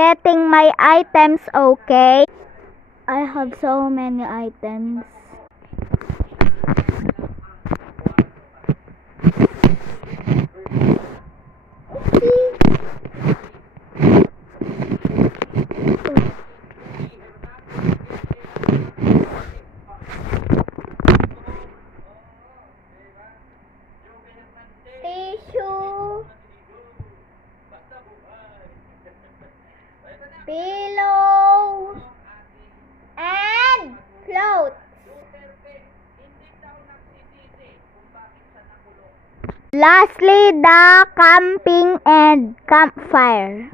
getting my items, okay? I have so many items. Tissue, pillow, and clothes. Lastly, the camping and campfire.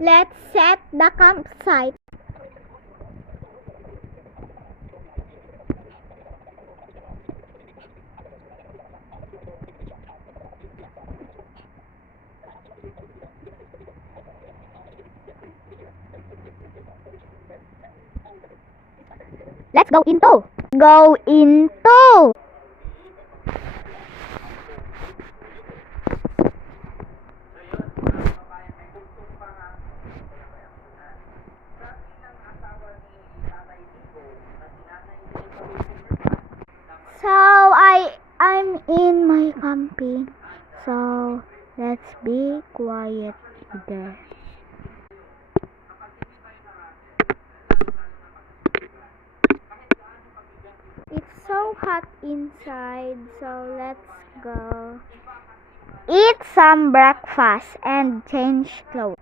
Let's set the campsite. Let's go into. Go into. So I'm in my camping. So let's be quiet there. It's so hot inside, so let's go eat some breakfast and change clothes.